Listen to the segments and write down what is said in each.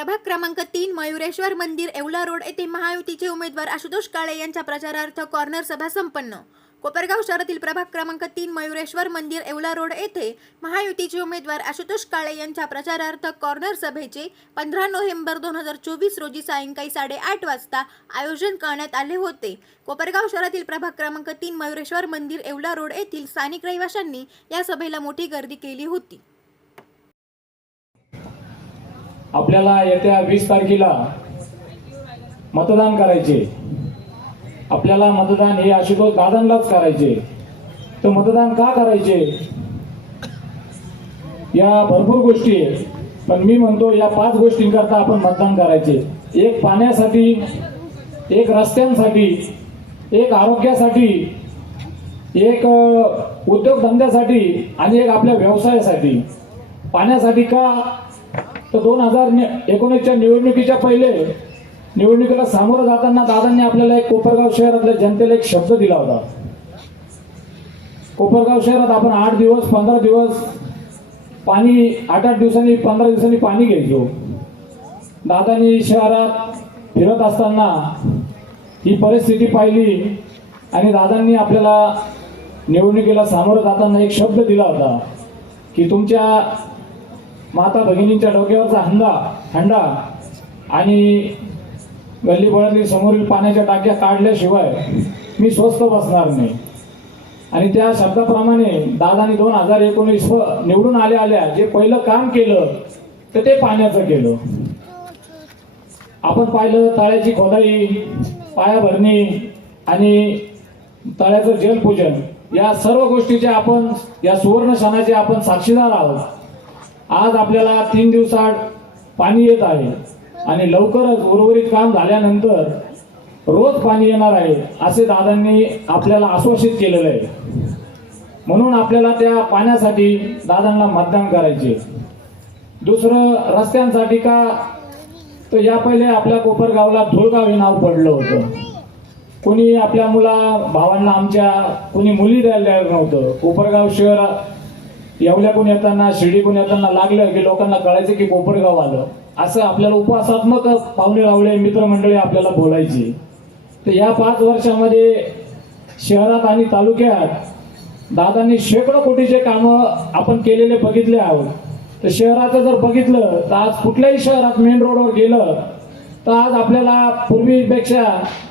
प्रभाग क्रमांक तीन मयुरेश्वर मंदिर येवला रोड येथे महायुतीचे उमेदवार आशुतोष काळे यांच्या प्रचारार्थ कॉर्नर सभा संपन्न. कोपरगाव शहरातील प्रभाग क्रमांक तीन मयुरेश्वर मंदिर येवला रोड येथे महायुतीचे उमेदवार आशुतोष काळे यांच्या प्रचारार्थ कॉर्नर सभेचे पंधरा नोव्हेंबर दोन हजार चोवीस रोजी सायंकाळी साडेआठ वाजता आयोजन करण्यात आले होते. कोपरगाव शहरातील प्रभाग क्रमांक तीन मयुरेश्वर मंदिर येवला रोड येथील स्थानिक रहिवाशांनी या सभेला मोठी गर्दी केली होती. आपल्याला येत्या वीस तारखेला मतदान करायचे. आपल्याला मतदान हे आशुतोष दादांनाच करायचे. तर मतदान का करायचे? या भरपूर गोष्टी आहेत. पण मी म्हणतो या पाच गोष्टींकरता आपण मतदान करायचे. एक पाण्यासाठी एक रस्त्यांसाठी एक आरोग्यासाठी एक उद्योगधंद्यासाठी आणि एक आपल्या व्यवसायासाठी. पाण्यासाठी का तर दोन हजार एकोणीसच्या निवडणुकीच्या पहिले निवडणुकीला सामोरं जाताना दादांनी आपल्याला एक कोपरगाव शहरातल्या जनतेला एक शब्द दिला होता. कोपरगाव शहरात आपण आठ दिवस पंधरा दिवस पाणी आठ आठ दिवसांनी पंधरा दिवसांनी पाणी घ्यायचो. दादांनी शहरात फिरत असताना ही परिस्थिती पाहिली आणि दादांनी आपल्याला निवडणुकीला सामोरं जाताना एक शब्द दिला होता की तुमच्या माता भगिनींच्या डोक्यावरचा हंडा हंडा आणि गल्लीबोळातली समोरील पाण्याच्या टाक्या काढल्याशिवाय मी स्वस्त बसणार नाही. आणि त्या शब्दाप्रमाणे दादाने दोन हजार एकोणीस व निवडून आल्या आल्या जे पहिलं काम केलं तर ते पाण्याचं केलं. आपण पाहिलं तळ्याची खोदाई पायाभरणी आणि तळ्याचं जलपूजन. या सर्व गोष्टीचे आपण या सुवर्ण सणाचे आपण साक्षीदार आहोत. आज आपल्याला तीन दिवसात पाणी येत आहे. आणि लवकरच उर्वरित काम झाल्यानंतर रोज पाणी येणार आहे असे दादांनी आपल्याला आश्वासित केलेलं आहे. म्हणून आपल्याला त्या पाण्यासाठी दादांना मतदान करायचे. दुसरं रस्त्यांसाठी का? तर या पहिले आपल्या कोपरगावला धुळगाव हे नाव पडलं होतं. कोणी आपल्या मुला भावांना आमच्या कोणी मुली द्यायला नव्हतं. कोपरगाव शहर येवल्याकून येताना शिर्डीकून येताना लागलं की लोकांना कळायचं की कोपरगाव आलं. असं आपल्याला उपवासात्मक पाहुणे रावळे मित्रमंडळी आपल्याला बोलायची. तर या पाच वर्षामध्ये शहरात आणि तालुक्यात दादांनी शेकडो कोटीचे कामं आपण केलेले बघितले आहोत. तर शहराचं जर बघितलं तर आज कुठल्याही शहरात मेन रोडवर गेलं तर आज आपल्याला पूर्वीपेक्षा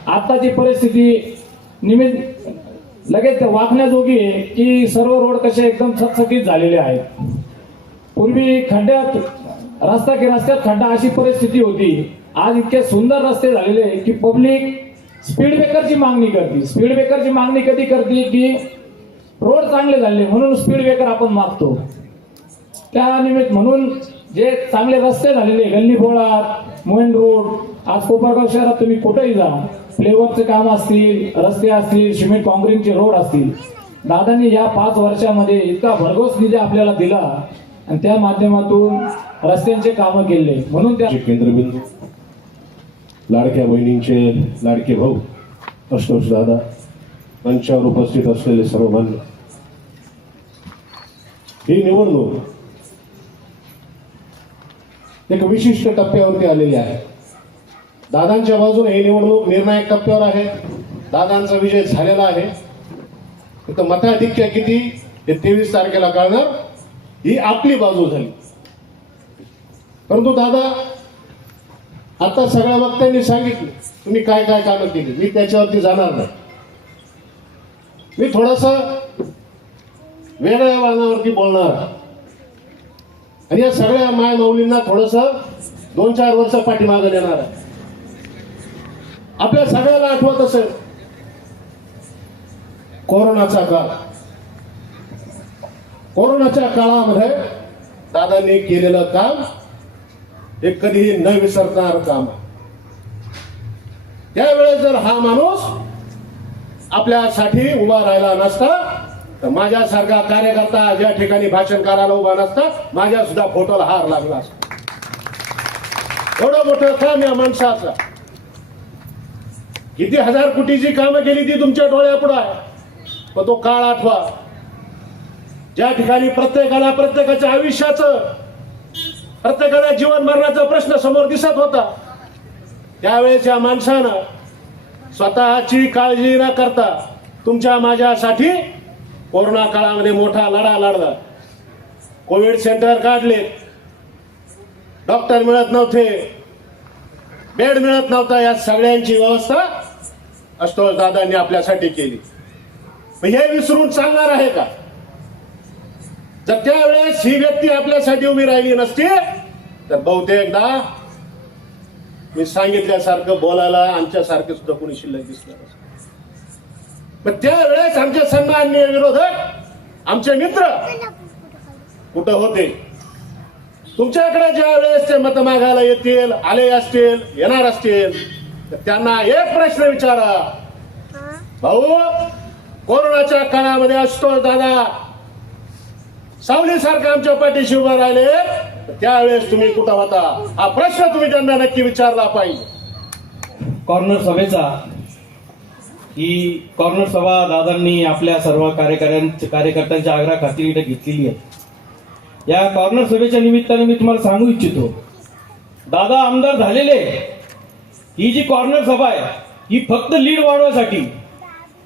आत्ताची परिस्थिती निमित्त लगेच वाकण्याजोगी आहे की सर्व रोड कसे एकदम सचसकीत झालेले आहेत. पूर्वी खड्ड्यात रस्ता की रस्त्यात खड्डा अशी परिस्थिती होती. आज इतके सुंदर रस्ते झालेले आहे की पब्लिक स्पीड ब्रेकरची मागणी करते. स्पीड ब्रेकरची मागणी कधी करते की रोड चांगले झाले म्हणून स्पीड ब्रेकर आपण मागतो. त्या निमित्त म्हणून जे चांगले रस्ते झालेले गल्ली बोळा मोहन रोड आज कोपरगाव शहरात तुम्ही कुठेही जा फ्लेवरचे काम असतील रस्ते असतील सिमेंट कॉन्क्रीटचे रोड असतील. दादांनी या पाच वर्षामध्ये इतका भरघोस निधी आपल्याला दिला आणि त्या माध्यमातून रस्त्यांचे कामं केले. म्हणून त्या केंद्रबिंदू लाडक्या बहिणींचे लाडके भाऊ अष्टोष दादा मंचावर उपस्थित असलेले सर्व मान्य. ही निवडणूक एक विशिष्ट टप्प्यावरती आलेली आहे. दादांच्या बाजूने ही निवडणूक निर्णायक टप्प्यावर आहे. दादांचा विजय झालेला आहे. तर मताधिक्य किती हे तेवीस तारखेला कळणार ही आपली बाजू झाली. परंतु दादा आता सगळ्या वक्त्यांनी सांगितलं तुम्ही काय काय कामं केली? मी त्याच्यावरती जाणार नाही. मी थोडासा वेगळ्या वळणावरती बोलणार आणि या सगळ्या माय माऊलींना थोडस दोन चार वर्ष पाठीमागं देणार आहे. आपल्या सगळ्याला आठवत असेल. कोरोनाचा काळ. कोरोनाच्या काळामध्ये दादांनी केलेलं काम हे कधीही न विसरणार काम. त्यावेळेस जर हा माणूस आपल्यासाठी उभा राहिला नसता तर माझ्यासारखा कार्यकर्ता ज्या ठिकाणी भाषण करायला उभा नसता माझ्या सुद्धा फोटोला हार लागला असता. एवढं मोठं काम या माणसाचं. किती हजार कोटीची कामं केली ती तुमच्या डोळ्यापुढं आहे. पण तो काळ आठवा. ज्या ठिकाणी प्रत्येकाला प्रत्येकाच्या आयुष्याचं प्रत्येकाला जीवन मरणाचा प्रश्न समोर दिसत होता त्यावेळेस या माणसानं स्वतःची काळजी न करता तुमच्या माझ्यासाठी कोरोना काळामध्ये मोठा लढा लढला. कोविड सेंटर काढले. डॉक्टर मिळत नव्हते. बेड मिळत नव्हता. या सगळ्यांची व्यवस्था अस्टोल दादांनी आपल्यासाठी केली. हे विसरून चालणार आहे का? जर त्यावेळेस ही व्यक्ती आपल्यासाठी उभी राहिली नसती तर बहुतेकदा मी सांगितल्यासारखं बोलायला आमच्यासारखे सुद्धा कोणी शिल्लक दिसणार पण त्यावेळेस आमचे सन्माननीय विरोधक आमचे मित्र कुठं होते? तुमच्याकडे ज्या वेळेस ते मत मागायला येतील आले असतील येणार असतील तर त्यांना एक प्रश्न विचारा. भाऊ कोरोनाच्या काळामध्ये असतो दादा सावलीसारखं आमच्या पाठीशी उभा राहिले त्यावेळेस तुम्ही कुठं होता? हा प्रश्न तुम्ही त्यांना नक्की विचारला पाहिजे. कॉर्नर सभेचा. ही कॉर्नर सभा दादांनी आपल्या सर्व कार्यकर्त्यांच्या कार्यकर्त्यांच्या आग्रह खात्री इथे घेतलेली आहे. या कॉर्नर सभेच्या निमित्ताने मी तुम्हाला सांगू इच्छितो. दादा आमदार झालेले. ही जी कॉर्नर सभा आहे ही फक्त लीड वाढवण्यासाठी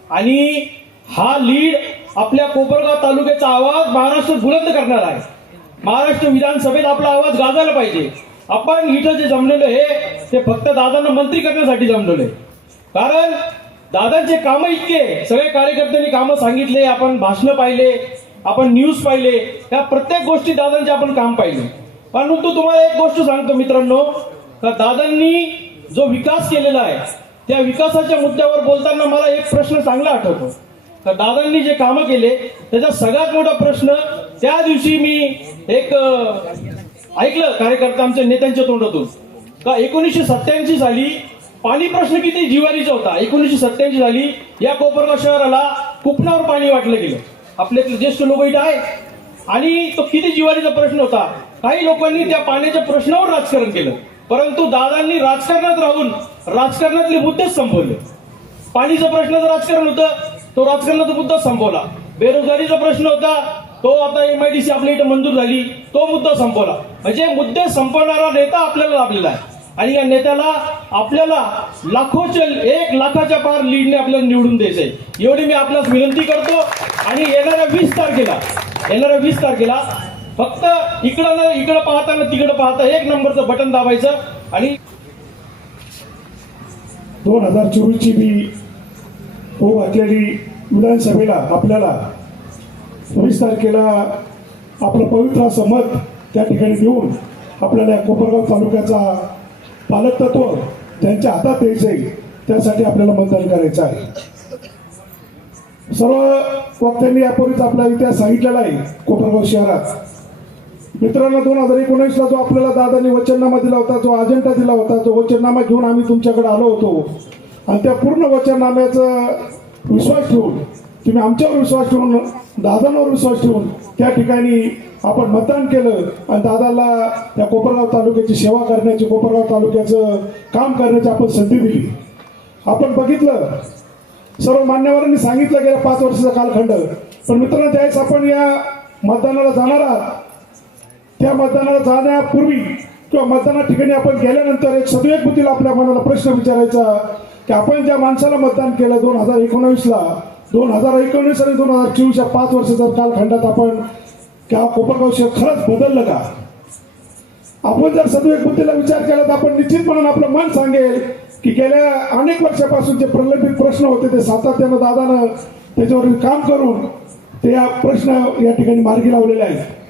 आणि हा लीड आपल्या कोपरगाव तालुक्याचा आवाज महाराष्ट्र बुलंद करणार आहे. महाराष्ट्र विधानसभेत आपला आवाज गाजायला पाहिजे. आपण इथं जे जमलेलो हे ते फक्त दादांना मंत्री करण्यासाठी जमलेलो आहे. कारण दादांचे कामं इतके सगळे कार्यकर्त्यांनी कामं सांगितले आपण भाषणं पाहिले आपण न्यूज पाहिले. या प्रत्येक गोष्टी दादांचे आपण काम पाहिले. परंतु तुम्हाला एक गोष्ट सांगतो मित्रांनो का दादांनी जो विकास केलेला आहे त्या विकासाच्या मुद्द्यावर बोलताना मला एक प्रश्न चांगला आठवतो. तर दादांनी जे कामं केले त्याचा सगळ्यात मोठा प्रश्न त्या दिवशी मी एक ऐकलं कार्यकर्ता आमच्या नेत्यांच्या तोंडातून. का एकोणीसशे सत्त्याऐंशी साली पाणी प्रश्न किती जिवारीचा होता? एकोणीसशे सत्त्याऐंशी साली या कोपरगाव शहराला कुपणावर पाणी वाटलं गेलं. आपले ज्येष्ठ लोक इथे आहे आणि तो किती जिवारीचा प्रश्न होता? काही लोकांनी त्या पाण्याच्या प्रश्नावर राजकारण केलं. परंतु दादांनी राजकारणात राहून राजकारणातले मुद्देच संपवले. पाणीचा प्रश्नाचं राजकारण होतं तो राजकारणाचा मुद्दा संपवला. बेरोजगारीचा प्रश्न होता तो आता एम आय डी सी आपल्या इथे मंजूर झाली तो मुद्दा संपवला. म्हणजे मुद्दे संपवणारा नेता आपल्याला लाभलेला आहे. आणि या नेत्याला आपल्याला लाखोचे एक लाखाच्या पार लीडने आपल्याला निवडून द्यायचंय. एवढी मी आपल्याला विनंती करतो. आणि येणाऱ्या वीस तारखेला येणाऱ्या वीस तारखेला फक्त इकडं ना इकडं पाहता ना तिकडं पाहता एक नंबरचं बटन दाबायचं आणि दोन हजार चोवीसची बी होऊ घातलेली विधानसभेला आपल्याला वीस तारखेला आपलं पवित्र असं मत त्या ठिकाणी देऊन आपल्याला या कोपरगाव तालुक्याचा पालकतत्व त्यांच्या हातात द्यायचं आहे. त्यासाठी आपल्याला मतदान करायचं आहे. सर्व वक्त्यांनी यापूर्वीच आपला इतिहास सांगितलेला आहे कोपरगाव शहरात. मित्रांनो दोन हजार एकोणीसला जो आपल्याला दादांनी वचननामा दिला होता जो अजेंडा दिला होता जो वचननामा घेऊन आम्ही तुमच्याकडे आलो होतो आणि त्या पूर्ण वचननाम्याचा विश्वास ठेवून तुम्ही आमच्यावर विश्वास ठेवून दादांवर विश्वास ठेवून त्या ठिकाणी आपण मतदान केलं आणि दादाला त्या कोपरगाव तालुक्याची सेवा करण्याची कोपरगाव तालुक्याचं काम करण्याची आपण संधी दिली. आपण बघितलं सर्व मान्यवरांनी सांगितलं गेल्या पाच वर्षाचा कालखंड. पण मित्रांनो त्यावेळेस आपण या मतदानाला जाणार आहात त्या मतदानाला जाण्यापूर्वी किंवा मतदाना ठिकाणी आपण गेल्यानंतर एक सदुएक बुद्धीला आपल्या मनाला प्रश्न विचारायचा की आपण ज्या माणसाला मतदान केलं दोन हजार एकोणावीसला दोन हजार एकोणीस आणि दोन हजार चोवीस या पाच वर्षाच्या कालखंडात आपण त्या कोपरगाव शहर खरंच बदललं का? आपण जर सदुएक बुद्धीला विचार केला तर आपण निश्चितपणे आपलं मन सांगेल की गेल्या अनेक वर्षापासून जे प्रलंबित प्रश्न होते ते सातत्यानं दादानं त्याच्यावर काम करून ते या प्रश्न या ठिकाणी मार्गी लावलेले आहेत.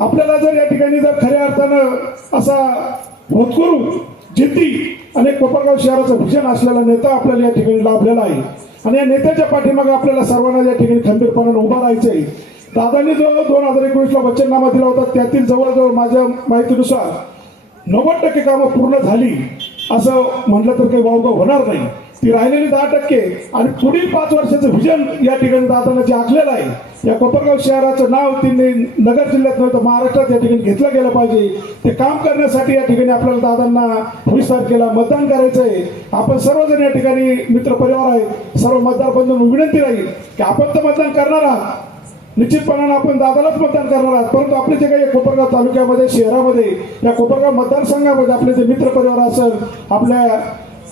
आपल्याला जर या ठिकाणी जर खऱ्या अर्थानं असा होतकरू जिद्दी आणि कोपरगाव शहराचं विजन असलेला नेता आपल्याला या ठिकाणी लाभलेला आहे. आणि या नेत्याच्या पाठीमागे आपल्याला सर्वांना या ठिकाणी खंबीरपणानं उभा राहायचं आहे. दादांनी जो दोन हजार एकोणीसला वचननामा दिला होता त्यातील जवळजवळ माझ्या माहितीनुसार नव्वद टक्के कामं पूर्ण झाली असं म्हटलं तर काही वावगाव होणार नाही. ती राहिलेली दहा टक्के आणि पुढील पाच वर्षाचं व्हिजन या ठिकाणी दादांना जे आखलेलं आहे या कोपरगाव शहराचं नाव तिने नगर जिल्ह्यात नव्हतं तर महाराष्ट्रात या ठिकाणी घेतलं गेलं पाहिजे. ते काम करण्यासाठी या ठिकाणी आपल्याला दादांना वीस तारखेला मतदान करायचं आहे आपण सर्वजण या ठिकाणी मित्र परिवार आहेत सर्व मतदार बंधून विनंती राहील की आपण तर मतदान करणार आहात. निश्चितपणानं आपण दादालाच मतदान करणार आहात. परंतु आपले जे काही कोपरगाव तालुक्यामध्ये शहरामध्ये या कोपरगाव मतदारसंघामध्ये आपले जे मित्र परिवार असेल आपल्या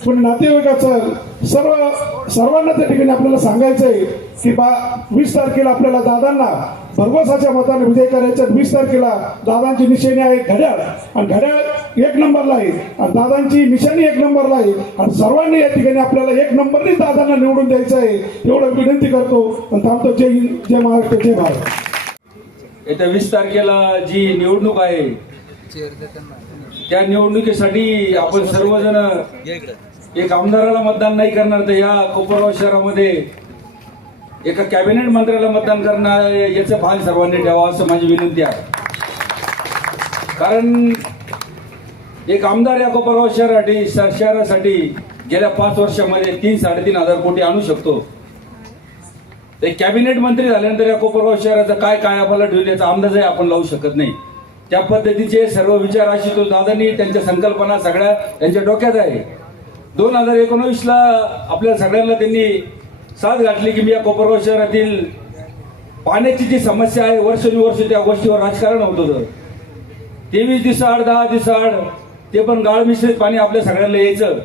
पण नातेवाईकाचं सर्व सर्वांना त्या ठिकाणी आपल्याला सांगायचं आहे की बा वीस तारखेला आपल्याला दादांना भरवसाच्या मताने विजय करायचा वीस तारखेला दादांची निशाणी आहे घड्याळ. आणि घड्याळ एक नंबरला आहे. आणि दादांची निशाणी एक नंबरला आहे. आणि सर्वांनी या ठिकाणी आपल्याला एक नंबरनी दादांना निवडून द्यायचं आहे एवढं विनंती करतो. आणि थांबतो. जय हिंद जय महाराष्ट्र जय भारत. येत्या वीस तारखेला जी निवडणूक आहे त्या निवडणुकीसाठी आपण सर्वजण एक आमदाराला मतदान नाही करणार तर या कोपरगाव शहरामध्ये एका कॅबिनेट मंत्र्याला मतदान करणार याचं भान सर्वांनी ठेवा असं माझी विनंती आहे. कारण एक आमदार या कोपरगाव शहरासाठी शहरासाठी गेल्या पाच वर्षामध्ये तीन साडेतीन हजार कोटी आणू शकतो. ते कॅबिनेट मंत्री झाल्यानंतर या कोपरगाव शहराचा काय काय आपल्याला ठेवल याचा अंदाजही आपण लावू शकत नाही. त्या पद्धतीचे सर्व विचार आशितोष दादांनी त्यांच्या संकल्पना सगळ्या त्यांच्या डोक्यात आहे. दोन हजार एकोणवीसला आपल्या सगळ्यांना त्यांनी साथ घातली की मी या कोपरगाव शहरातील पाण्याची जी समस्या आहे वर्षानुवर्ष त्या गोष्टीवर राजकारण होत होतं. तेवीस दिवसाआड दहा दिवसाआड ते पण गाळ मिश्रित पाणी आपल्या सगळ्यांना यायचं.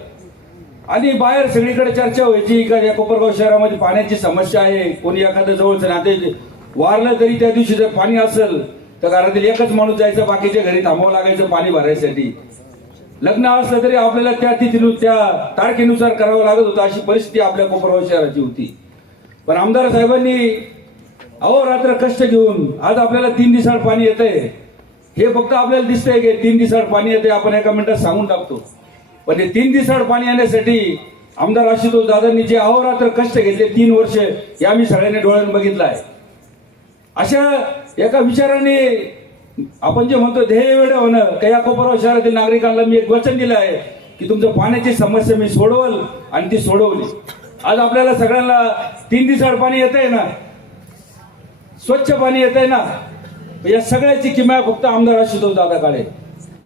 आणि बाहेर सगळीकडे चर्चा व्हायची का या कोपरगाव शहरामध्ये पाण्याची समस्या आहे कोणी एखादं जवळचं नाते वारलं तरी त्या दिवशी जर पाणी असेल तर घरातील एकच माणूस जायचं बाकीच्या घरी थांबावं लागायचं पाणी भरायसाठी. लग्न असलं तरी आपल्याला त्या तिथीनु त्या तारखेनुसार करावं लागत होतं अशी परिस्थिती आपल्या कोपरगाव शहराची होती. पण आमदार साहेबांनी अहोरात्र कष्ट घेऊन आज आपल्याला तीन दिवसाड पाणी येतंय. हे फक्त आपल्याला दिसतंय की तीन दिवसाड पाणी येते आपण एका मिनिटात सांगून टाकतो. पण हे तीन दिवसाड पाणी येण्यासाठी आमदार आशुतोष दादांनी जे अहोरात्र कष्ट घेतले तीन वर्ष या मी सगळ्यांनी डोळ्यानं बघितलं आहे. अशा एका विचाराने आपण जे म्हणतो ध्येय वेळ होणं का या कोपरगाव शहरातील नागरिकांना मी एक वचन दिलं आहे की तुमचं पाण्याची समस्या मी सोडवल आणि ती सोडवली. आज आपल्याला सगळ्यांना तीन दिवसाड पाणी येत आहे ना? स्वच्छ पाणी येत आहे ना? या सगळ्याची किमया फक्त आमदार आशुतोष दादा काळे